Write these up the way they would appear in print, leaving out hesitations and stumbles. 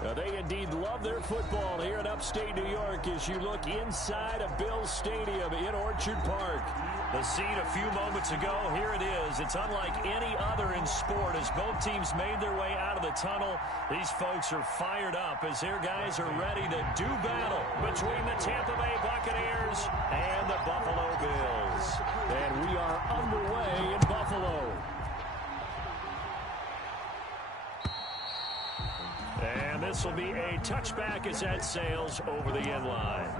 They indeed love their football here in upstate New York as you look inside of Bills Stadium in Orchard Park. The scene a few moments ago, here it is. It's unlike any other in sport as both teams made their way out of the tunnel. These folks are fired up as their guys are ready to do battle between the Tampa Bay Buccaneers and the Buffalo Bills. And we are underway in Buffalo. And this will be a touchback as that sails over the end line.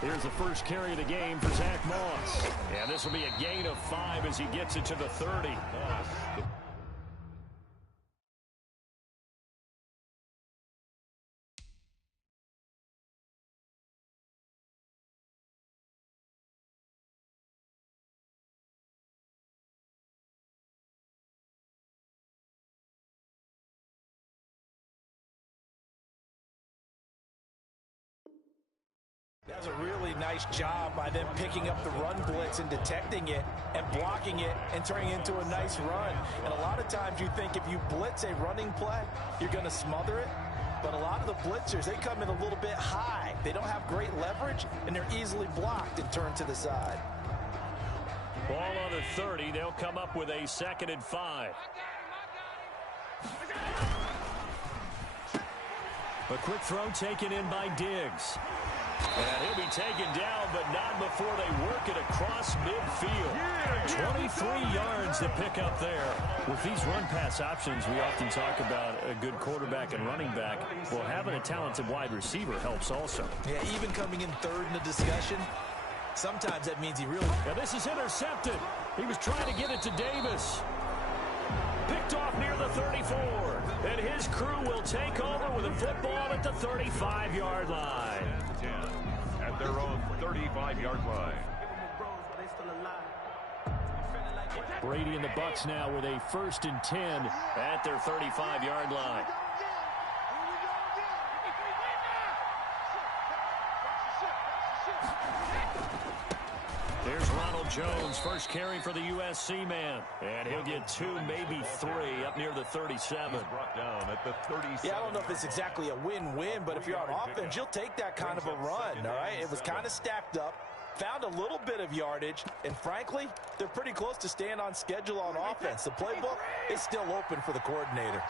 Here's the first carry of the game for Zach Moss. And this will be a gain of 5 as he gets it to the 30. That was a really nice job by them picking up the run blitz and detecting it and blocking it and turning it into a nice run. And a lot of times you think if you blitz a running play, you're going to smother it. But a lot of the blitzers, they come in a little bit high. They don't have great leverage, and they're easily blocked and turned to the side. Ball on the 30. They'll come up with a 2nd and 5. A quick throw taken in by Diggs. And he'll be taken down, but not before they work it across midfield. 23 yards to pick up there. With these run-pass options, we often talk about a good quarterback and running back. Well, having a talented wide receiver helps also. Yeah, even coming in third in the discussion, sometimes that means he really... Now this is intercepted. He was trying to get it to Davis. Picked off near the 34. And his crew will take over with a football at the 35-yard line. At their own 35-yard line. Brady and the Bucs now with a 1st and 10 at their 35-yard line. There's Ronald Jones, first carry for the USC man. And he'll get 2, maybe 3 up near the 37. Brought down at the 37. Yeah, I don't know if it's exactly a win-win, but if you're on offense, you'll take that kind of a run, all right? It was kind of stacked up, found a little bit of yardage, and frankly, they're pretty close to staying on schedule on offense. The playbook is still open for the coordinator.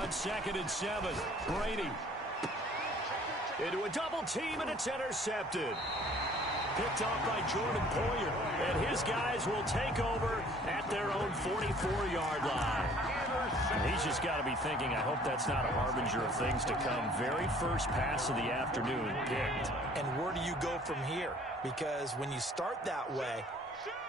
On 2nd and 7, Brady. Into a double team, and it's intercepted. Picked off by Jordan Poyer, and his guys will take over at their own 44-yard line. He's just got to be thinking, I hope that's not a harbinger of things to come. Very first pass of the afternoon picked. And where do you go from here? Because when you start that way,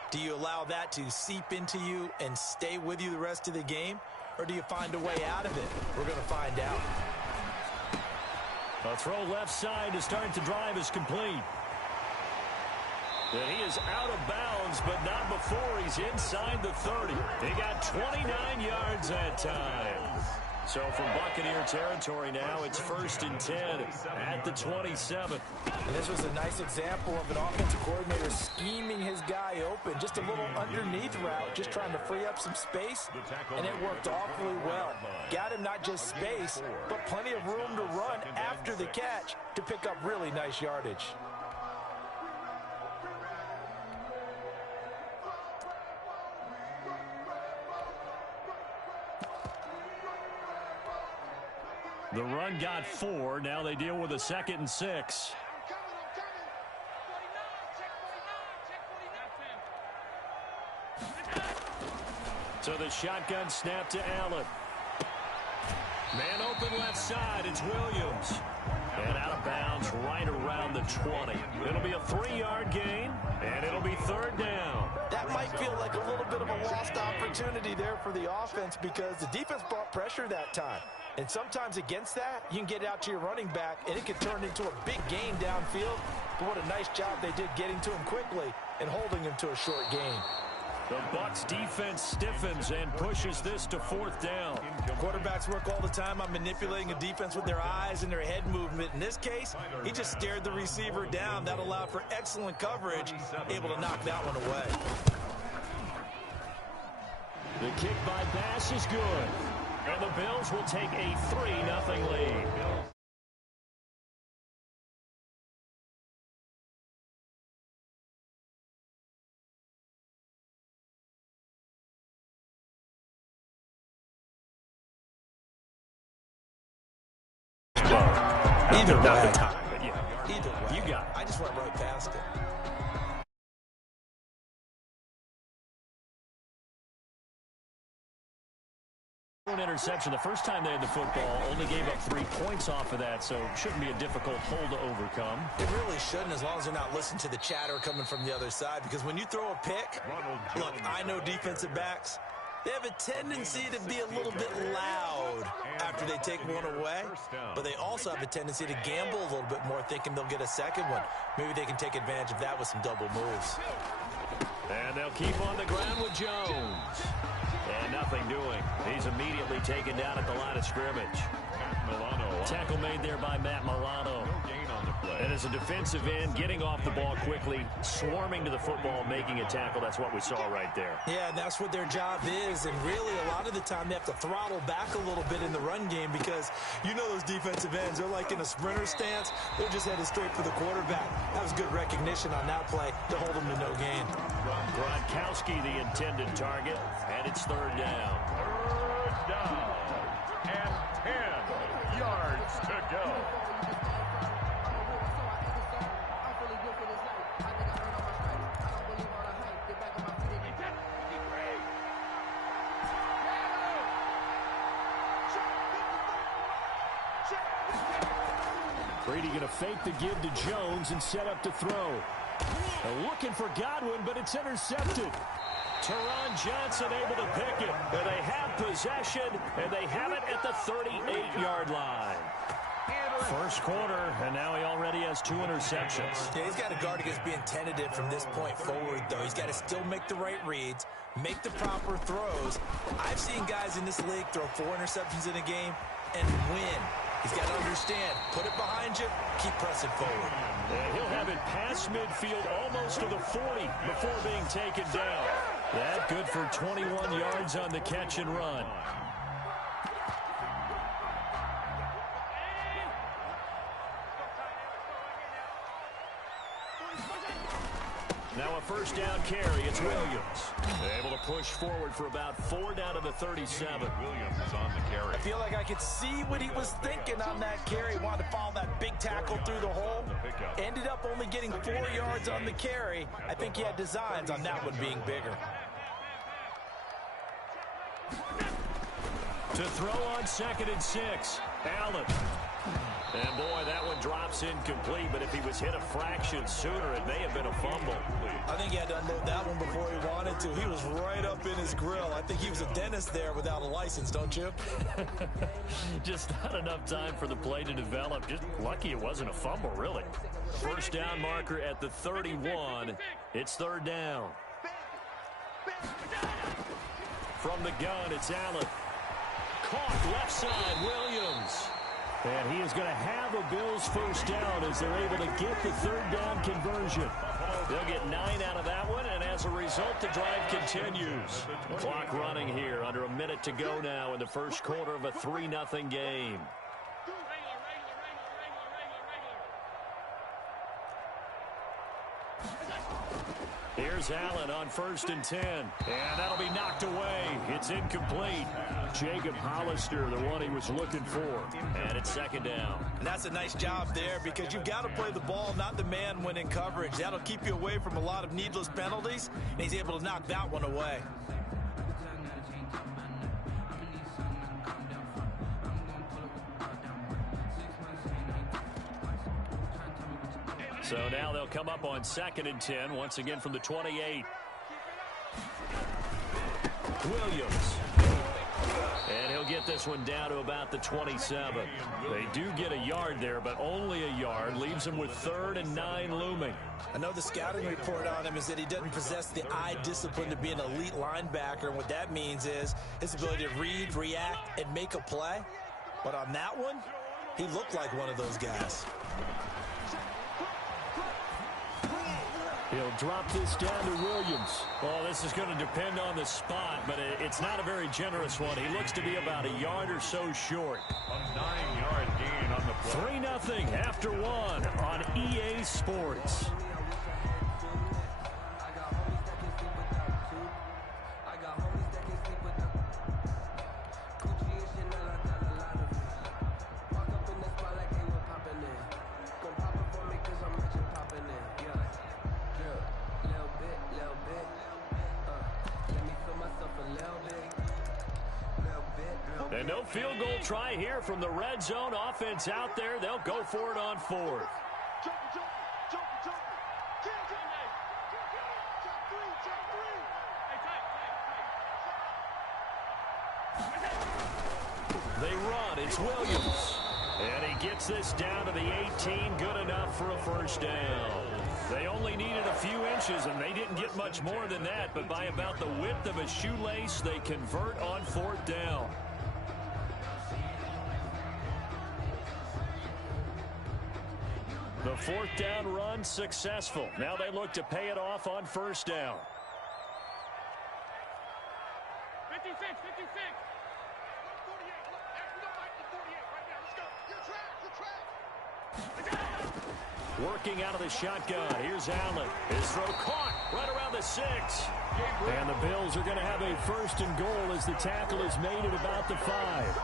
do you allow that to seep into you and stay with you the rest of the game? Or do you find a way out of it? We're going to find out. A throw left side to start the drive is complete. And he is out of bounds, but not before he's inside the 30. He got 29 yards that time. So from Buccaneer territory now, it's 1st and 10 at the 27. And this was a nice example of an offensive coordinator scheming his guy open. Just a little underneath route, just trying to free up some space, and it worked awfully well. Got him not just space, but plenty of room to run after the catch to pick up really nice yardage. The run got 4. Now they deal with a 2nd and 6. So the shotgun snap to Allen. Man open left side. It's Williams. And out of bounds right around the 20. It'll be a 3-yard gain, and it'll be 3rd down. That might feel like a little bit of a lost opportunity there for the offense because the defense brought pressure that time. And sometimes against that, you can get out to your running back, and it could turn into a big gain downfield. But what a nice job they did getting to him quickly and holding him to a short gain. The Bucs defense stiffens and pushes this to 4th down. Quarterbacks work all the time on manipulating a defense with their eyes and their head movement. In this case, he just stared the receiver down. That allowed for excellent coverage, able to knock that one away. The kick by Bass is good. And the Bills will take a 3-0 lead. Either way. Either way. You got it. I just went right past it. An interception. The first time they had the football, only gave up 3 points off of that, so shouldn't be a difficult hole to overcome. It really shouldn't, as long as they're not listening to the chatter coming from the other side, because when you throw a pick, look, I know defensive backs, they have a tendency to be a little bit loud after they take one away, but they also have a tendency to gamble a little bit more, thinking they'll get a second one. Maybe they can take advantage of that with some double moves. And they'll keep on the ground with Jones. And nothing doing. He's immediately taken down at the line of scrimmage. Tackle made there by Matt Milano. And as a defensive end, getting off the ball quickly, swarming to the football, making a tackle. That's what we saw right there. Yeah, and that's what their job is. And really, a lot of the time, they have to throttle back a little bit in the run game because you know those defensive ends, they're like in a sprinter stance. They're just headed straight for the quarterback. That was good recognition on that play to hold them to no gain. Gronkowski, the intended target, and it's 3rd down. 3rd down and 10 yards to go. Brady going to fake the give to Jones and set up to throw. Looking for Godwin, but it's intercepted. Teron Johnson able to pick it. And they have possession, and they have it at the 38-yard line. First quarter, and now he already has 2 interceptions. Yeah, he's got to guard against being tentative from this point forward, though. He's got to still make the right reads, make the proper throws. I've seen guys in this league throw 4 interceptions in a game and win. He's got to understand, put it behind you, keep pressing forward. And he'll have it past midfield almost to the 40 before being taken down. That good for 21 yards on the catch and run. Now a first down carry. It's Williams. Able to push forward for about 4 down to the 37. Williams is on the carry. I feel like I could see what he was thinking on that carry. Wanted to follow that big tackle through the hole. Ended up only getting 4 yards on the carry. I think he had designs on that one being bigger. To throw on 2nd and 6. Allen. And boy, that one drops incomplete, but if he was hit a fraction sooner, it may have been a fumble. I think he had to unload that one before he wanted to. He was right up in his grill. I think he was a dentist there without a license, don't you? Just not enough time for the play to develop. Just lucky it wasn't a fumble, really. First down marker at the 31. It's 3rd down. From the gun, it's Allen. Caught left side, Williams. And he is going to have a Bills first down as they're able to get the 3rd down conversion. They'll get 9 out of that one, and as a result, the drive continues. Clock running here, under a minute to go now in the first quarter of a 3-0 game. Here's Allen on 1st and 10. And that'll be knocked away. It's incomplete. Jacob Hollister, the one he was looking for. And it's 2nd down. And that's a nice job there because you've got to play the ball, not the man when in coverage. That'll keep you away from a lot of needless penalties. And he's able to knock that one away. So now they'll come up on 2nd and 10, once again from the 28. Williams. And he'll get this one down to about the 27. They do get a yard there, but only a yard. Leaves him with 3rd and 9 looming. I know the scouting report on him is that he doesn't possess the eye discipline to be an elite linebacker. And what that means is his ability to read, react, and make a play. But on that one, he looked like one of those guys. He'll drop this down to Williams. Well, this is going to depend on the spot, but it's not a very generous one. He looks to be about a yard or so short. A 9-yard gain on the play. 3-0 after 1 on EA Sports. And no field goal try here from the red zone. Offense out there. They'll go for it on 4th. They run. It's Williams. And he gets this down to the 18. Good enough for a first down. They only needed a few inches, and they didn't get much more than that. But by about the width of a shoelace, they convert on 4th down. The 4th down run successful. Now they look to pay it off on 1st down. 56, 56. Working out of the shotgun. Here's Allen. His throw caught right around the 6. And the Bills are going to have a 1st and goal as the tackle is made at about the 5.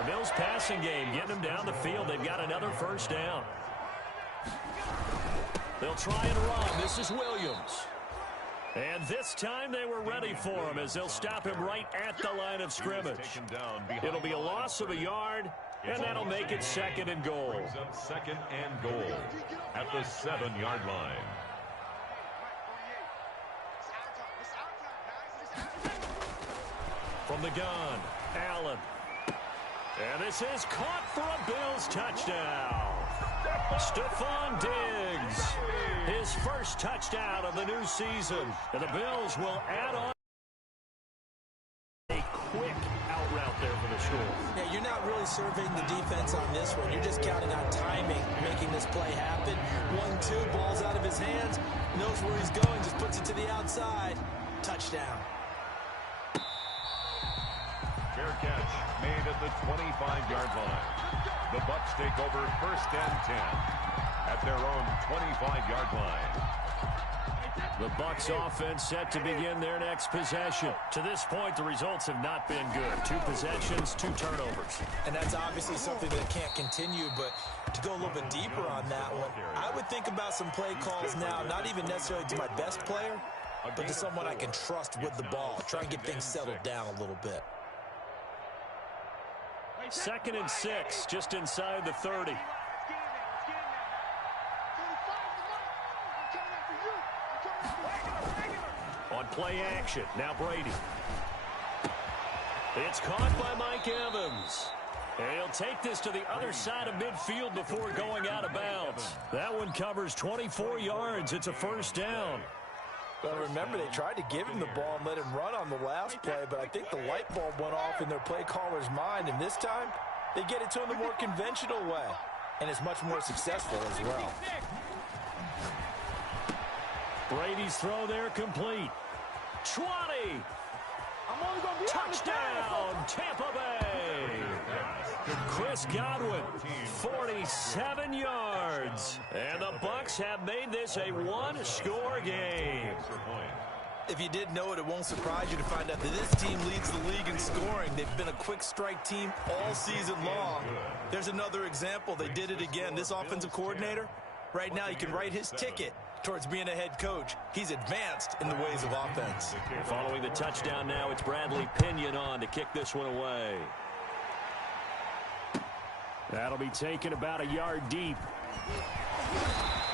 The Bills passing game getting them down the field. They've got another 1st down. They'll try and run. This is Williams. And this time they were ready for him as they'll stop him right at the line of scrimmage. It'll be a loss of a yard, and that'll make it 2nd and goal. 2nd and goal at the 7-yard line. From the gun, Allen. And this is caught for a Bills touchdown. Stephon Diggs, his 1st touchdown of the new season. And the Bills will add on a quick out route there for the score. Yeah, you're not really surveying the defense on this one. You're just counting on timing, making this play happen. 1-2, ball's out of his hands, knows where he's going, just puts it to the outside. Touchdown. Fair catch made at the 25-yard line. The Bucs take over 1st and 10 at their own 25-yard line. The Bucs offense set to begin their next possession. To this point, the results have not been good. 2 possessions, 2 turnovers. And that's obviously something that can't continue, but to go a little bit deeper on that one, I would think about some play calls now, not even necessarily to my best player, but to someone I can trust with the ball. Try and get things settled down a little bit. 2nd and 6, just inside the 30. On play action, now Brady. It's caught by Mike Evans. And he'll take this to the other side of midfield before going out of bounds. That one covers 24 yards. It's a 1st down. Well, remember, they tried to give him the ball and let him run on the last play, but I think the light bulb went off in their play caller's mind, and this time they get it to him the more conventional way, and it's much more successful as well. Brady's throw there complete. 20. Touchdown, Tampa Bay. Chris Godwin, 47 yards. And the Bucs have made this a 1-score game. If you didn't know it, it won't surprise you to find out that this team leads the league in scoring. They've been a quick strike team all season long. There's another example. They did it again. This offensive coordinator, right now, you can write his ticket towards being a head coach. He's advanced in the ways of offense. Following the touchdown now, it's Bradley Pinion on to kick this one away. That'll be taken about a yard deep.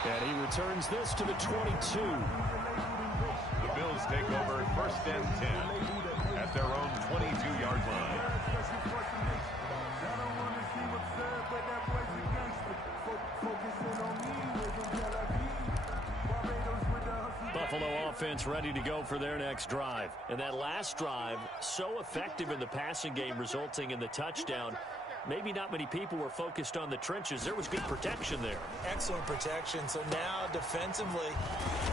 And he returns this to the 22. The Bills take over 1st and 10 at their own 22-yard line. Buffalo offense ready to go for their next drive. And that last drive, so effective in the passing game, resulting in the touchdown. Maybe not many people were focused on the trenches. There was good protection there. Excellent protection. So now defensively,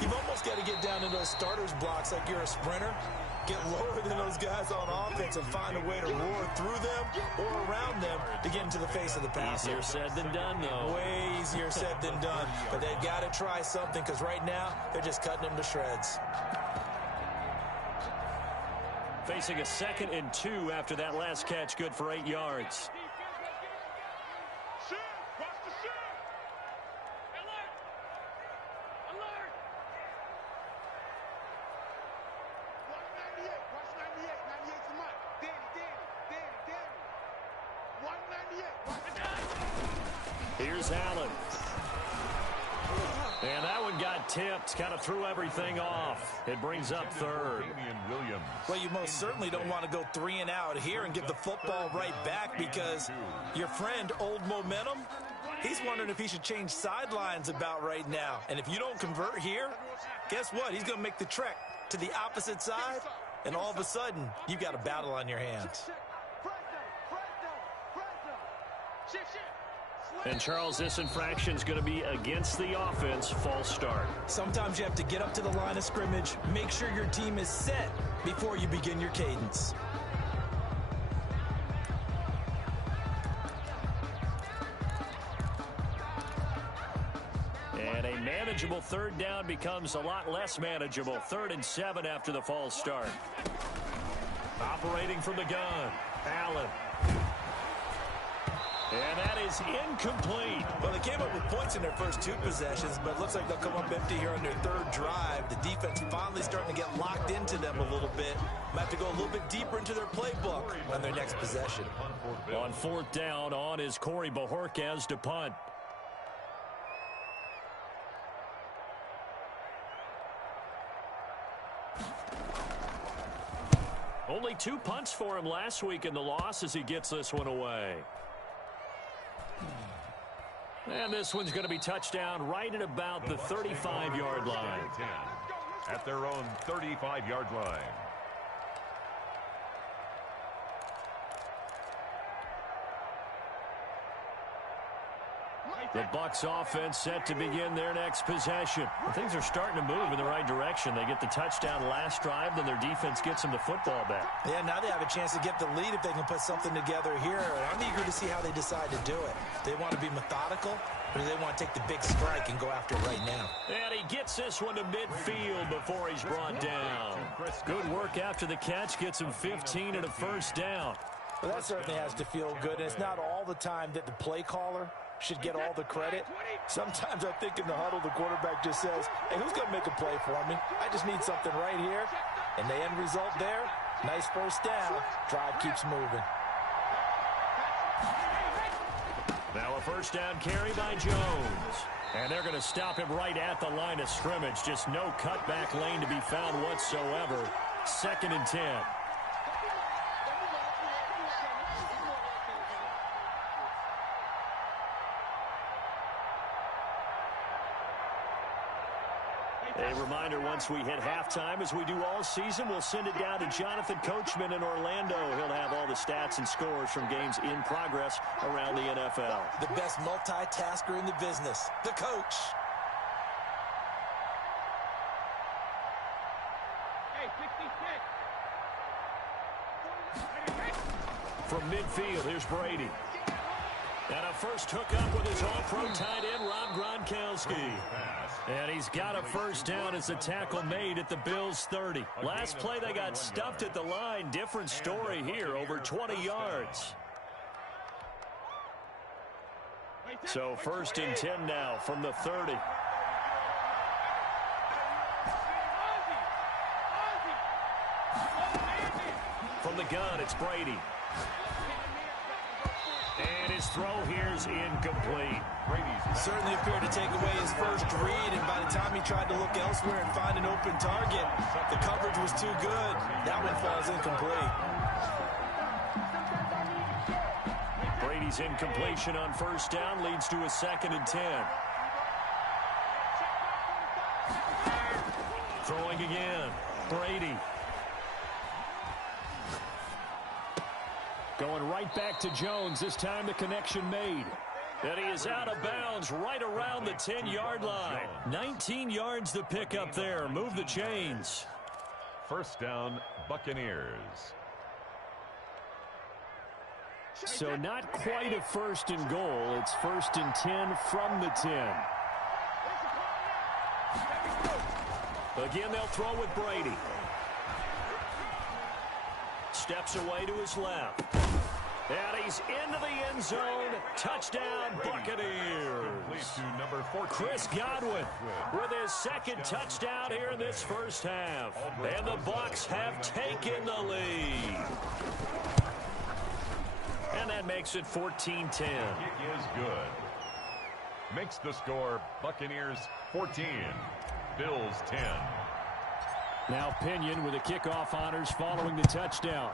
you've almost got to get down to those starters blocks like you're a sprinter. Get lower than those guys on offense and find a way to roar through them or around them to get into the face of the passer. Easier said than done, though. Way easier said than done. But they've got to try something because right now they're just cutting them to shreds. Facing a 2nd and 2 after that last catch, good for 8 yards. Here's Allen. And that one got tipped, kind of threw everything off. It brings up 3rd. Well, you most certainly don't want to go 3 and out here and give the football right back because your friend, Old Momentum, he's wondering if he should change sidelines about right now. And if you don't convert here, guess what? He's going to make the trek to the opposite side, and all of a sudden, you've got a battle on your hands. And, Charles, this infraction is going to be against the offense. False start. Sometimes you have to get up to the line of scrimmage, make sure your team is set before you begin your cadence. And a manageable 3rd down becomes a lot less manageable. 3rd and 7 after the false start. Operating from the gun, Allen. And that is incomplete. Well, they came up with points in their first 2 possessions, but it looks like they'll come up empty here on their 3rd drive. The defense finally starting to get locked into them a little bit. Might have to go a little bit deeper into their playbook on their next possession. On 4th down, on is Corey Bajorquez to punt. Only 2 punts for him last week in the loss as he gets this one away. And this one's going to be touchdown right at about the 35-yard line. At their own 35-yard line. The Bucs offense set to begin their next possession. Things are starting to move in the right direction. They get the touchdown last drive, then their defense gets them the football back. Yeah, now they have a chance to get the lead if they can put something together here. And I'm eager to see how they decide to do it. Do they want to be methodical, or do they want to take the big strike and go after it right now? And he gets this one to midfield before he's brought down. Good work after the catch. Gets him 15 and a 1st down. Well, that certainly has to feel good. And it's not all the time that the play caller should get all the credit. Sometimes I think in the huddle, the quarterback just says, hey, who's going to make a play for me? I just need something right here. And the end result there, nice 1st down. Drive keeps moving. Now a 1st down carry by Jones. And they're going to stop him right at the line of scrimmage. Just no cutback lane to be found whatsoever. 2nd and 10. A reminder, once we hit halftime, as we do all season, we'll send it down to Jonathan Coachman in Orlando. He'll have all the stats and scores from games in progress around the NFL. The best multitasker in the business, the coach. Hey, 66. From midfield, here's Brady. And a first hookup with his all-pro tight end, Rob Gronkowski. And he's got a 1st down as the tackle made at the Bills' 30. Last play, they got stuffed at the line. Different story here, over 20 yards. So 1st and 10 now from the 30. From the gun, it's Brady. And his throw here is incomplete. Certainly appeared to take away his first read, and by the time he tried to look elsewhere and find an open target, the coverage was too good. That that one falls incomplete. Brady's incompletion on first down leads to a 2nd and 10. Throwing again. Brady. Going right back to Jones. This time the connection made. And he is out of bounds right around the 10-yard line. 19 yards to pick up there. Move the chains. First down, Buccaneers. So not quite a 1st and goal. It's 1st and 10 from the 10. Again, they'll throw with Brady. Steps away to his left. And he's into the end zone. Touchdown, Buccaneers. Chris Godwin with his 2nd touchdown here in this first half. And the Bucs have taken the lead. And that makes it 14-10. Kick is good. Makes the score Buccaneers 14, Bills 10. Now Pinion with the kickoff honors following the touchdown.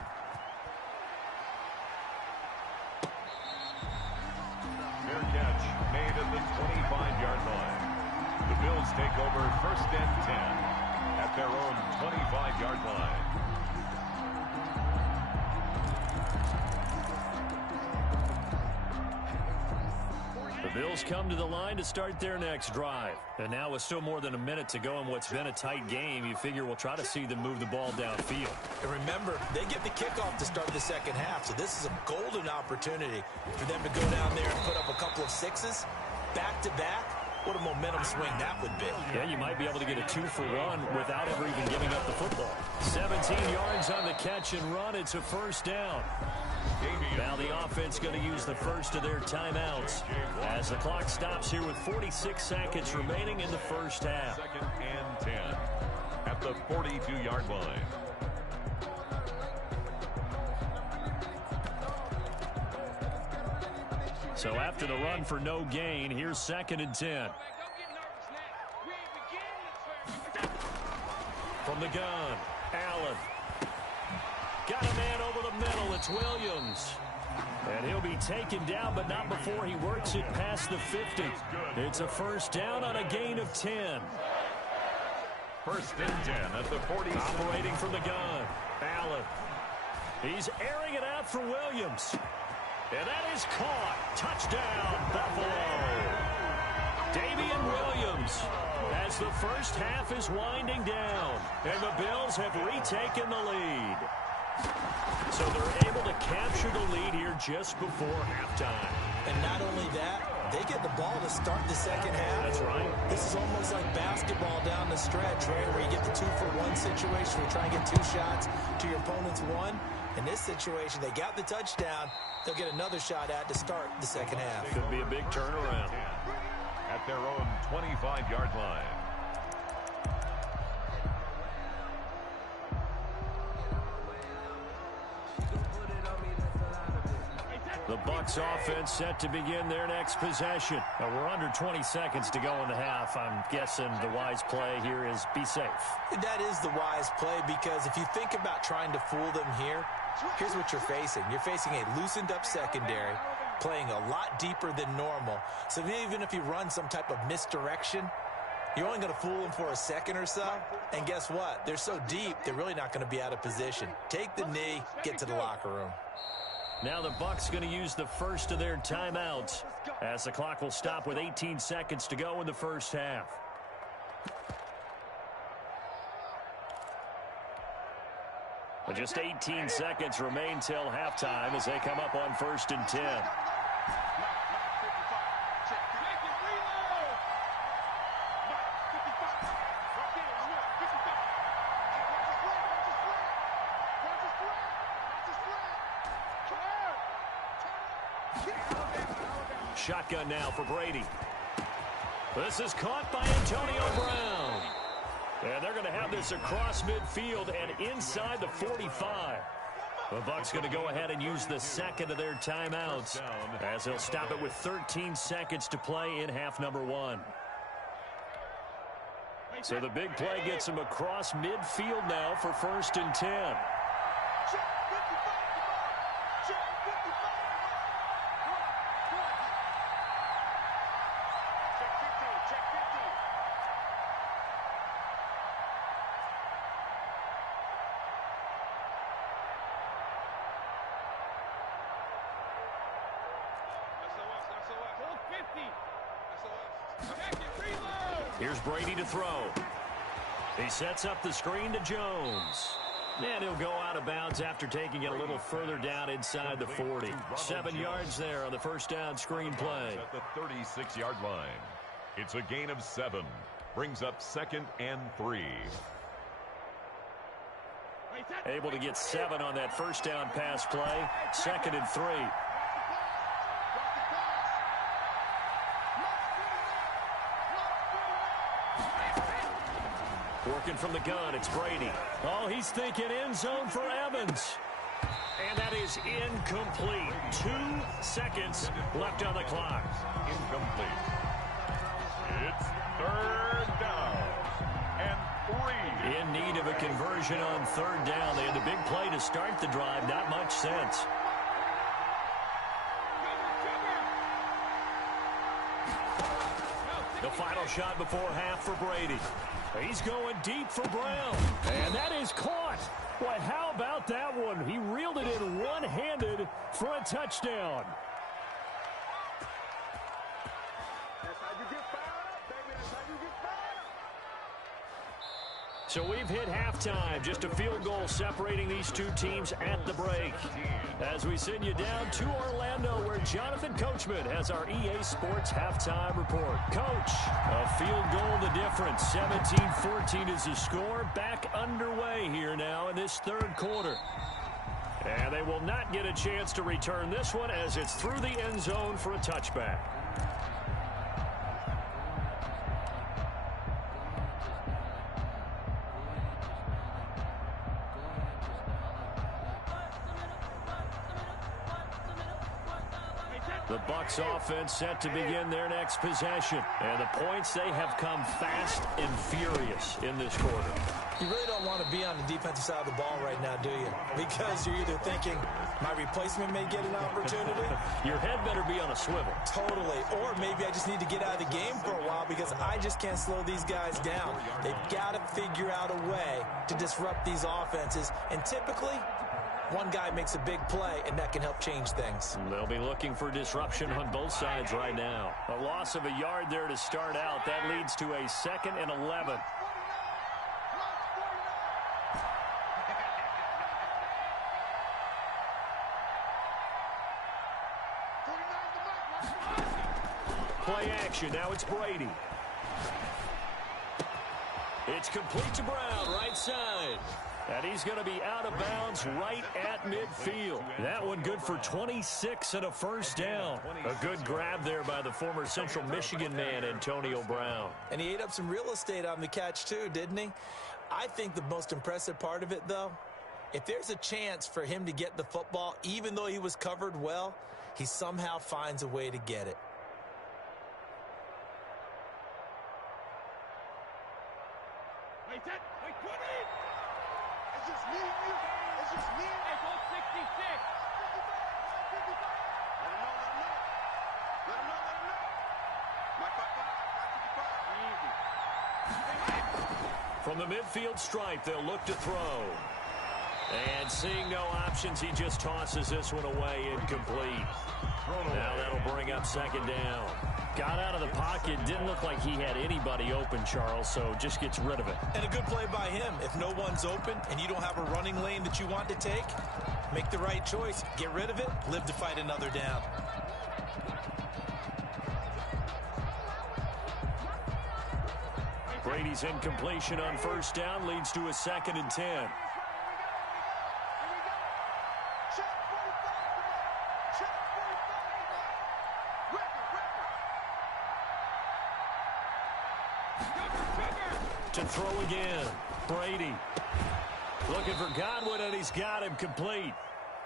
Fair catch made at the 25-yard line. The Bills take over 1st and 10 at their own 25-yard line. The Bills come to the line to start their next drive. And now with still more than a minute to go in what's been a tight game, you figure we'll try to see them move the ball downfield. And remember, they get the kickoff to start the second half, so this is a golden opportunity for them to go down there and put up a couple of sixes back-to-back. What a momentum swing that would be. Yeah, you might be able to get a 2-for-1 without ever even giving up the football. 17 yards on the catch and run. It's a first down. Now the offense going to use the first of their timeouts as the clock stops here with 46 seconds remaining in the first half. 2nd and 10 at the 42-yard line. So after the run for no gain, here's 2nd and 10. From the gun, Allen. Got a man over the middle. It's Williams. And he'll be taken down, but not before he works it past the 50. It's a first down on a gain of 10. 1st and 10 at the 40. Operating from the gun, Allen. He's airing it out for Williams. And that is caught. Touchdown, Buffalo. Damian Williams as the first half is winding down. And the Bills have retaken the lead. So they're able to capture the lead here just before halftime. And not only that, they get the ball to start the second half. That's right. This is almost like basketball down the stretch, right, where you get the 2-for-1 situation. You try and get 2 shots to your opponent's 1. In this situation, they got the touchdown. They'll get another shot at to start the second half. Could be a big turnaround. At their own 25-yard line. The Bucs offense set to begin their next possession. Now we're under 20 seconds to go in the half. I'm guessing the wise play here is be safe. That is the wise play, because if you think about trying to fool them here, here's what you're facing. You're facing a loosened up secondary, playing a lot deeper than normal. So even if you run some type of misdirection, you're only going to fool them for a second or so. And guess what? They're so deep, they're really not going to be out of position. Take the knee, get to the locker room. Now the Bucs going to use the first of their timeouts as the clock will stop with 18 seconds to go in the first half. But just 18 seconds remain till halftime as they come up on 1st and 10. Shotgun now for Brady. This is caught by Antonio Brown. And they're going to have this across midfield and inside the 45. The Bucs going to go ahead and use the second of their timeouts as they'll stop it with 13 seconds to play in half number 1. So the big play gets them across midfield now for 1st and 10. Here's Brady to throw. He sets up the screen to Jones. And he'll go out of bounds after taking it a little further down inside the 40. 7 yards there on the first down screen play. At the 36-yard line. It's a gain of 7. Brings up 2nd and 3. Able to get 7 on that first down pass play. 2nd and 3. Working from the gun, it's Brady. Oh, he's thinking end zone for Evans. And that is incomplete. 2 seconds left on the clock. Incomplete. It's 3rd down and 3. In need of a conversion on 3rd down. They had the big play to start the drive. Not much sense. The final shot before half for Brady. He's going deep for Brown. And that is caught. Boy, how about that one? He reeled it in one-handed for a touchdown. That's how you get fired up, baby. That's how you get fired up. So we've hit halftime. Just a field goal separating these two teams at the break. As we send you down to Orlando, where Jonathan Coachman has our EA Sports halftime report. Coach, a field goal the difference. 17-14 is the score. Back underway here now in this 3rd quarter. And they will not get a chance to return this one as it's through the end zone for a touchback. The Bucs offense set to begin their next possession. And the points, they have come fast and furious in this quarter. You really don't want to be on the defensive side of the ball right now, do you? Because you're either thinking, my replacement may get an opportunity. Your head better be on a swivel. Totally. Or maybe I just need to get out of the game for a while because I just can't slow these guys down. They've got to figure out a way to disrupt these offenses. And typically, one guy makes a big play, and that can help change things. They'll be looking for disruption on both sides right now. A loss of a yard there to start out. That leads to a 2nd and 11. Play action. Now it's Brady. It's complete to Brown, right side. And he's going to be out of bounds right at midfield. That one good for 26 and a first down. A good grab there by the former Central Michigan man, Antonio Brown. And he ate up some real estate on the catch too, didn't he? I think the most impressive part of it, though, if there's a chance for him to get the football, even though he was covered well, he somehow finds a way to get it. Wait, 20! It's just me and you. It's just me and you. Hey, hold 66. Let him know. From the midfield stripe, they'll look to throw. And seeing no options, he just tosses this one away, incomplete. Now that'll bring up 2nd down. Got out of the pocket, didn't look like he had anybody open, Charles, so just gets rid of it. And a good play by him. If no one's open and you don't have a running lane that you want to take, make the right choice. Get rid of it, live to fight another down. Brady's incompletion on first down leads to a 2nd and 10. To throw again, Brady looking for Godwin, and he's got him complete.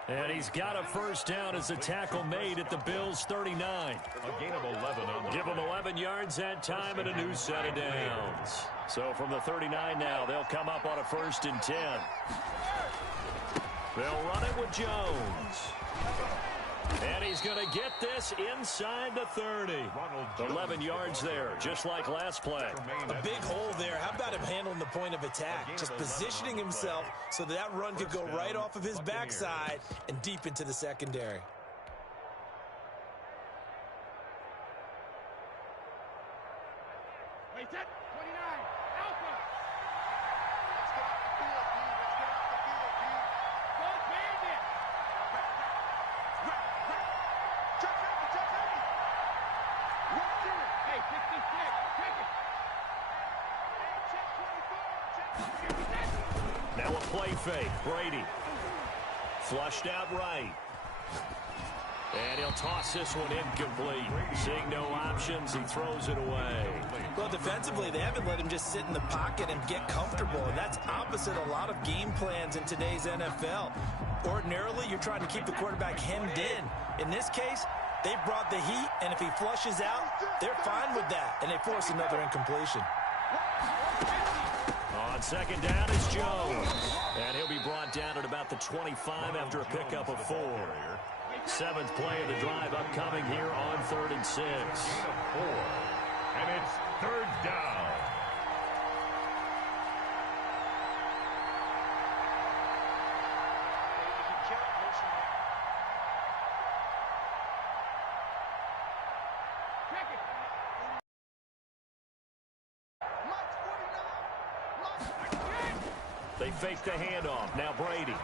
And he's got a first down as a tackle made at the Bills' 39. A gain of 11 on the Give them 11 yards that time and a new set of downs. So from the 39 now, they'll come up on a 1st and 10. They'll run it with Jones. And he's going to get this inside the 30. 11 yards there, just like last play. A big hole there. How about him handling the point of attack? Just positioning himself so that run could go right off of his backside and deep into the secondary. Wait, set. 29. Alpha. Now a play fake. Brady. Flushed out right. And he'll toss this one incomplete. Seeing no options, he throws it away. Well, defensively, they haven't let him just sit in the pocket and get comfortable. And that's opposite a lot of game plans in today's NFL. Ordinarily, you're trying to keep the quarterback hemmed in. In this case, they brought the heat, and if he flushes out, they're fine with that. And they force another incompletion. On second down is Jones. And he'll be brought down at about the 25 after a pickup of 4. 7th play of the drive upcoming here on 3rd and 6. And it's 3rd down. They fake the handoff. Now Brady.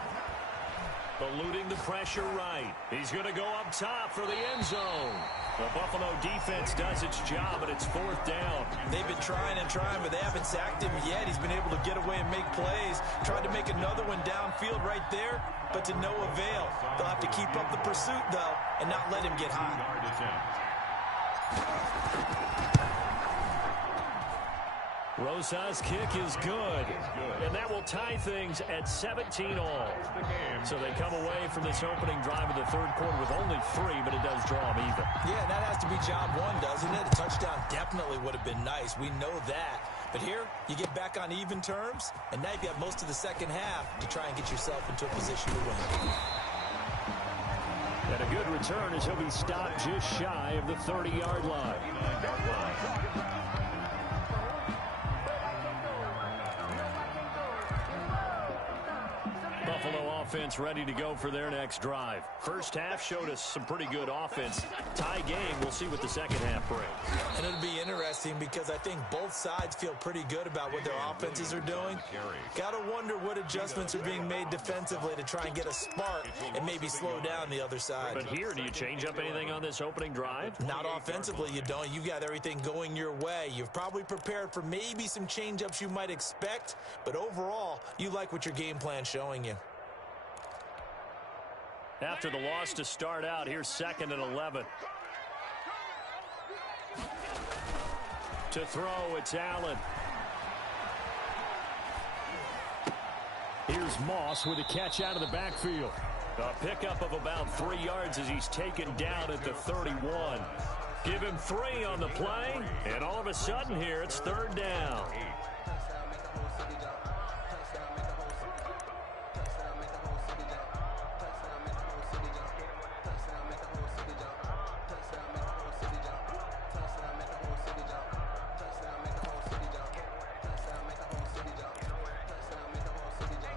Eluding the pressure right. He's going to go up top for the end zone. The Buffalo defense does its job, and it's 4th down. They've been trying and trying, but they haven't sacked him yet. He's been able to get away and make plays. Tried to make another one downfield right there, but to no avail. They'll have to keep up the pursuit, though, and not let him get hot. Rosa's kick is good, and that will tie things at 17-all. So they come away from this opening drive of the 3rd quarter with only 3, but it does draw them even. Yeah, that has to be job 1, doesn't it? A touchdown definitely would have been nice. We know that. But here, you get back on even terms, and now you've got most of the second half to try and get yourself into a position to win. And a good return as he'll be stopped just shy of the 30-yard line. Buffalo offense ready to go for their next drive. First half showed us some pretty good offense. Tie game, we'll see what the second half brings. And it'll be interesting because I think both sides feel pretty good about what their offenses are doing. Got to wonder what adjustments are being made defensively to try and get a spark and maybe slow down the other side. But here, do you change up anything on this opening drive? Not offensively, you don't. You got everything going your way. You've probably prepared for maybe some change-ups you might expect, but overall, you like what your game plan's showing you. After the loss to start out, here's 2nd and 11. To throw, it's Allen. Here's Moss with a catch out of the backfield. A pickup of about 3 yards as he's taken down at the 31. Give him 3 on the play, and all of a sudden here, it's 3rd down.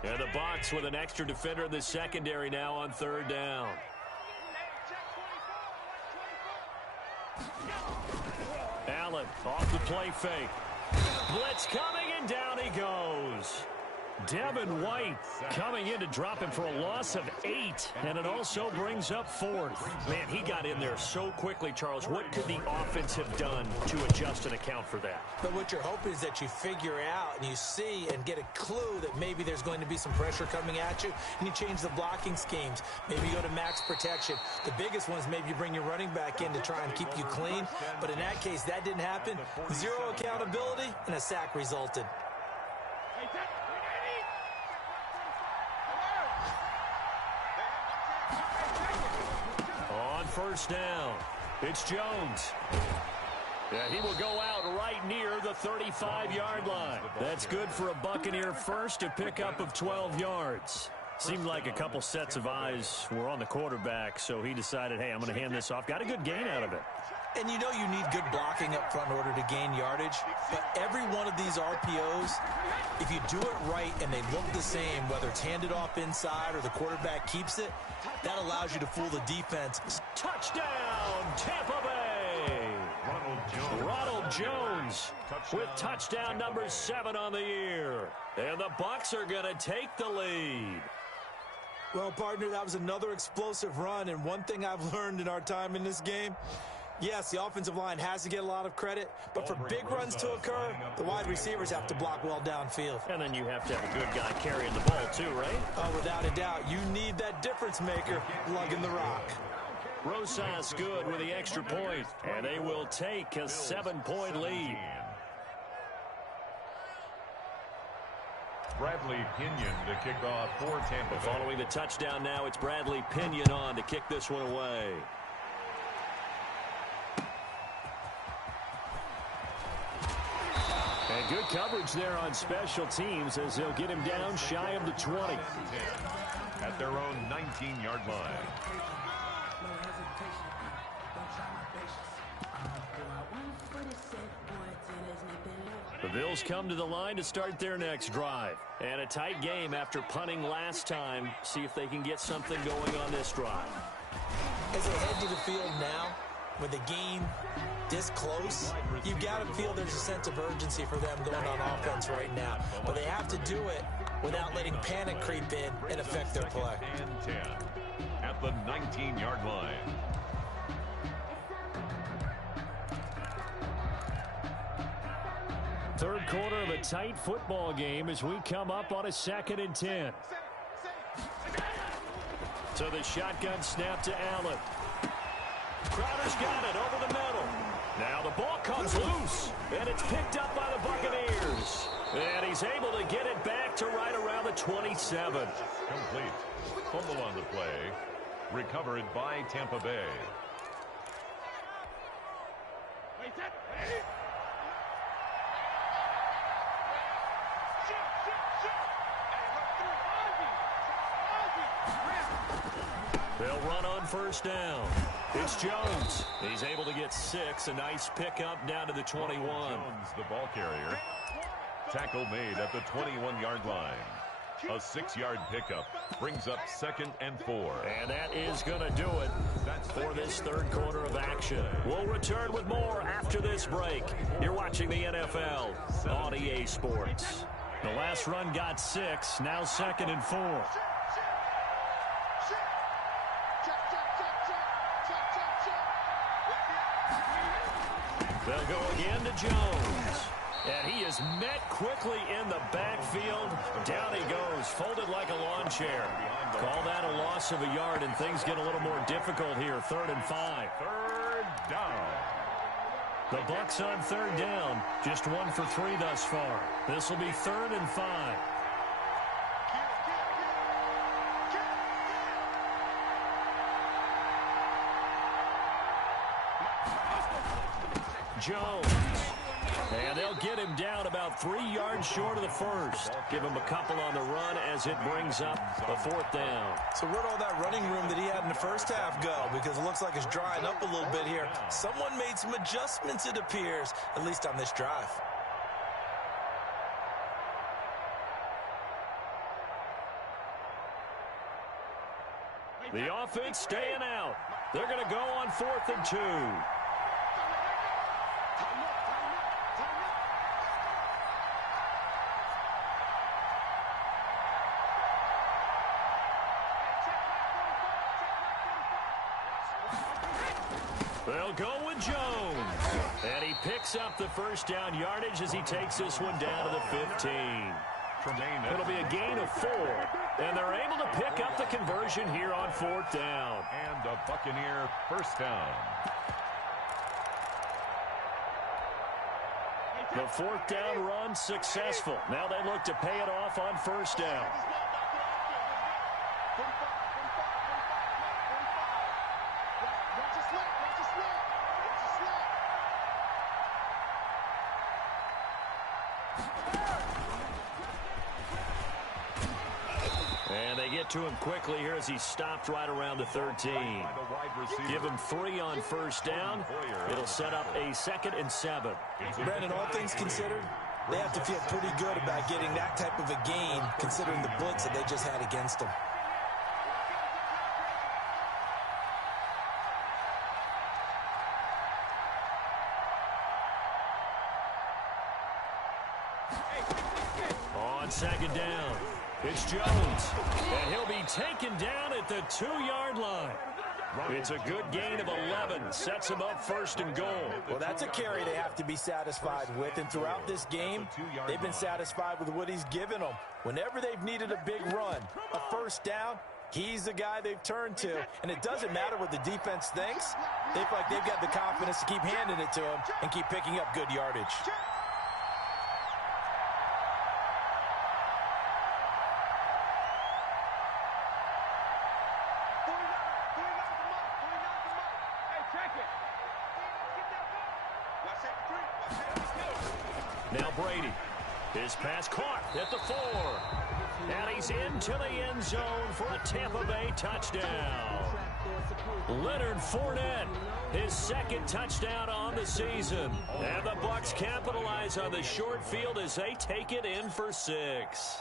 And the Bucs with an extra defender in the secondary now on 3rd down. Allen off the play fake. Blitz coming, and down he goes. Devin White coming in to drop him for a loss of 8, and it also brings up 4th. Man, he got in there so quickly, Charles. What could the offense have done to adjust and account for that? But what you're hoping is that you figure out and you see and get a clue that maybe there's going to be some pressure coming at you, and you change the blocking schemes. Maybe you go to max protection. The biggest one is maybe you bring your running back in to try and keep you clean. But in that case, that didn't happen. 0 accountability, and a sack resulted. On 1st down, it's Jones. Yeah, he will go out right near the 35-yard line. That's good for a Buccaneer first, a pickup of 12 yards. Seemed like a couple sets of eyes were on the quarterback, so he decided, hey, I'm going to hand this off. Got a good gain out of it. And you know you need good blocking up front in order to gain yardage. But every one of these RPOs, if you do it right and they look the same, whether it's handed off inside or the quarterback keeps it, that allows you to fool the defense. Touchdown, Tampa Bay! Ronald Jones with touchdown number 7 on the year. And the Bucs are going to take the lead. Well, partner, that was another explosive run. And one thing I've learned in our time in this game, yes, the offensive line has to get a lot of credit, but for big runs to occur, the wide receivers have to block well downfield. And then you have to have a good guy carrying the ball too, right? Oh, without a doubt. You need that difference maker lugging the rock. Rosas good with the extra point, and they will take a 7-point lead. Bradley Pinion to kick off for Tampa Bay. Following the touchdown now, it's Bradley Pinion on to kick this one away. And good coverage there on special teams as they'll get him down shy of the 20. At their own 19-yard line. The Bills come to the line to start their next drive. And a tight game after punting last time. See if they can get something going on this drive. As they head to the field now, with the game this close, you've got to feel there's a sense of urgency for them going on offense right now. But they have to do it without letting panic creep in and affect their play. And 10 at the 19-yard line. Third quarter of a tight football game as we come up on a 2nd and 10. So the shotgun snap to Allen. Crowder's got it over the middle. Now the ball comes loose, and it's picked up by the Buccaneers. And he's able to get it back to right around the 27. Complete. Fumble on the play. Recovered by Tampa Bay. They'll run on first down. It's Jones. He's able to get 6. A nice pickup down to the 21. Jones, the ball carrier. Tackle made at the 21-yard line. A 6-yard pickup brings up 2nd and 4. And that is going to do it for this third quarter of action. We'll return with more after this break. You're watching the NFL on EA Sports. The last run got 6. Now 2nd and 4. They'll go again to Jones. And he is met quickly in the backfield. Down he goes, folded like a lawn chair. Call that a loss of a yard, and things get a little more difficult here. 3rd and 5. Third down. The Bucs on 3rd down. Just 1 for 3 thus far. This will be 3rd and 5. Jones. And they'll get him down about 3 yards short of the first. Give him a couple on the run as it brings up a 4th down. So where'd all that running room that he had in the first half go? Because it looks like it's drying up a little bit here. Someone made some adjustments, it appears, at least on this drive. The offense staying out. They're going to go on 4th and 2. They'll go with Jones. And he picks up the first down yardage as he takes this one down to the 15. It'll be a gain of 4. And they're able to pick up the conversion here on 4th down. And a Buccaneer first down. The 4th down run successful. Now they look to pay it off on first down. And they get to him quickly here as he stopped right around the 13. Give him 3 on first down. It'll set up a 2nd and 7. Brandon, all things considered, they have to feel pretty good about getting that type of a gain considering the blitz that they just had against them. On 2nd down, it's Jones, and he'll be taken down at the 2-yard line. It's a good gain of 11, sets him up 1st and goal. Well, that's a carry they have to be satisfied with, and throughout this game, they've been satisfied with what he's given them. Whenever they've needed a big run, a 1st down, he's the guy they've turned to, and it doesn't matter what the defense thinks. They feel like they've got the confidence to keep handing it to him and keep picking up good yardage. Now Brady. His pass caught at the 4. And he's into the end zone for a Tampa Bay touchdown. Leonard Fournette, his 2nd touchdown on the season. And the Bucs capitalize on the short field as they take it in for 6.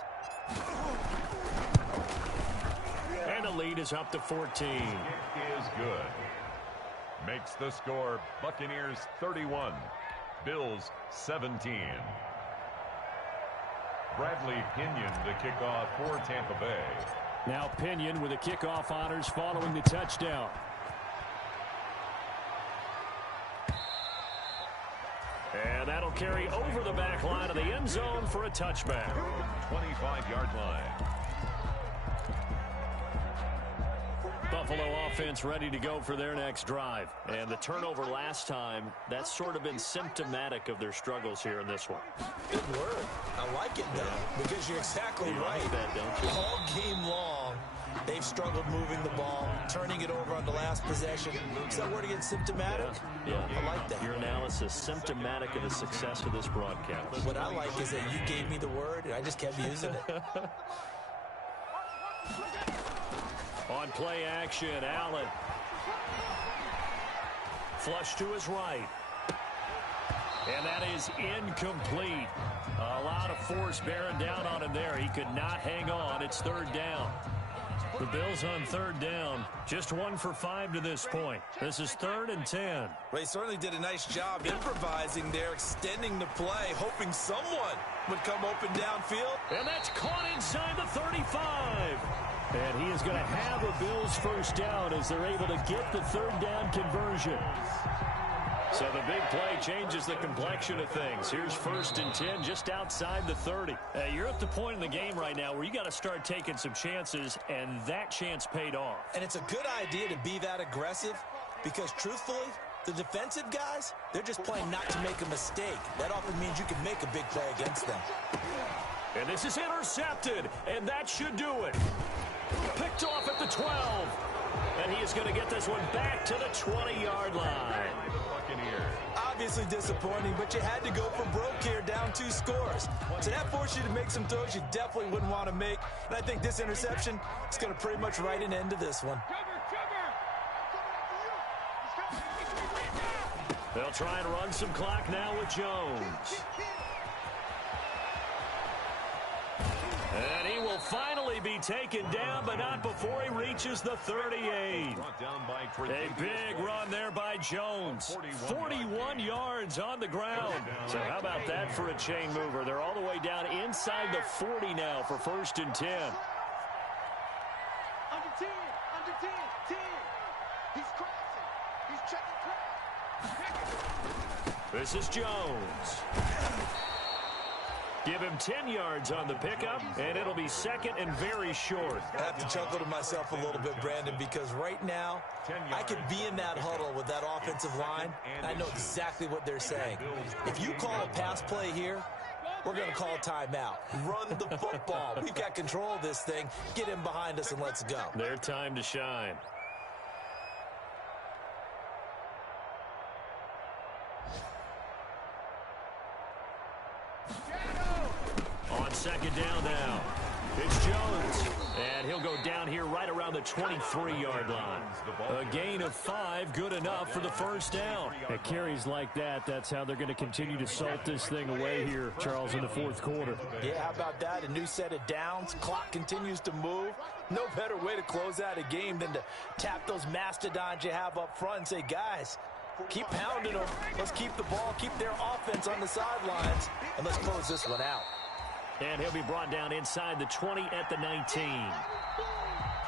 And the lead is up to 14. It is good. Makes the score Buccaneers 31. Bills 17. Bradley Pinion to kick off for Tampa Bay. Now Pinion with the kickoff honors following the touchdown. And that'll carry over the back line of the end zone for a touchback. 25-yard line. Buffalo offense ready to go for their next drive. And the turnover last time, that's sort of been symptomatic of their struggles here in this one. Good word. I like it, though, because you're exactly right. Like that, don't you? All game long, they've struggled moving the ball, turning it over on the last possession. Is that word again, symptomatic? Yeah. I like that. Your analysis, symptomatic of the success of this broadcast. What I like is that you gave me the word, and I just kept using it. On play action, Allen. Flush to his right. And that is incomplete. A lot of force bearing down on him there. He could not hang on. It's 3rd down. The Bills on 3rd down. Just 1 for 5 to this point. This is 3rd and 10. They certainly did a nice job improvising there, extending the play, hoping someone would come open downfield. And that's caught inside the 35. And he is going to have a Bills 1st down as they're able to get the 3rd down conversion. So the big play changes the complexion of things. Here's 1st and 10 just outside the 30. You're at the point in the game right now where you got to start taking some chances, and that chance paid off. And it's a good idea to be that aggressive because, truthfully, the defensive guys, they're just playing not to make a mistake. That often means you can make a big play against them. And this is intercepted, and that should do it. Picked off at the 12. And he is going to get this one back to the 20-yard line. Obviously disappointing, but you had to go for broke here, down 2 scores. So that forced you to make some throws you definitely wouldn't want to make. And I think this interception is going to pretty much write an end to this one. They'll try and run some clock now with Jones. And he will finally be taken down, but not before he reaches the 38. A big run there by Jones. 41 yards on the ground. So how about that for a chain mover? They're all the way down inside the 40 now for 1st and 10. Under 10, 10. He's crossing. He's checking cross. This is Jones. Give him 10 yards on the pickup, and it'll be 2nd and very short. I have to chuckle to myself a little bit, Brandon, because right now I could be in that huddle with that offensive line, and I know exactly what they're saying. If you call a pass play here, we're going to call a timeout. Run the football. We've got control of this thing. Get him behind us and let's go. Their time to shine. On 2nd down now, it's Jones. And around the 23-yard line. A gain of 5, good enough for the first down. At carries like that, that's how they're going to continue to salt this thing away here, Charles, in the fourth quarter. Yeah, how about that? A new set of downs. Clock continues to move. No better way to close out a game than to tap those mastodons you have up front and say, guys, keep pounding them. Let's keep the ball, keep their offense on the sidelines, and let's close this one out. And he'll be brought down inside the 20 at the 19.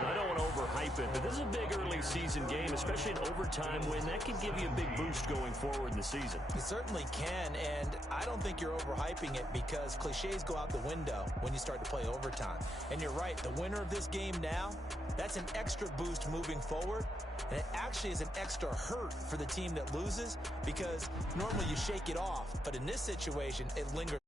I don't want to overhype it, but this is a big early season game, especially an overtime win. That could give you a big boost going forward in the season. It certainly can, and I don't think you're overhyping it because cliches go out the window when you start to play overtime. And you're right, the winner of this game now, that's an extra boost moving forward, and it actually is an extra hurt for the team that loses because normally you shake it off, but in this situation, it lingers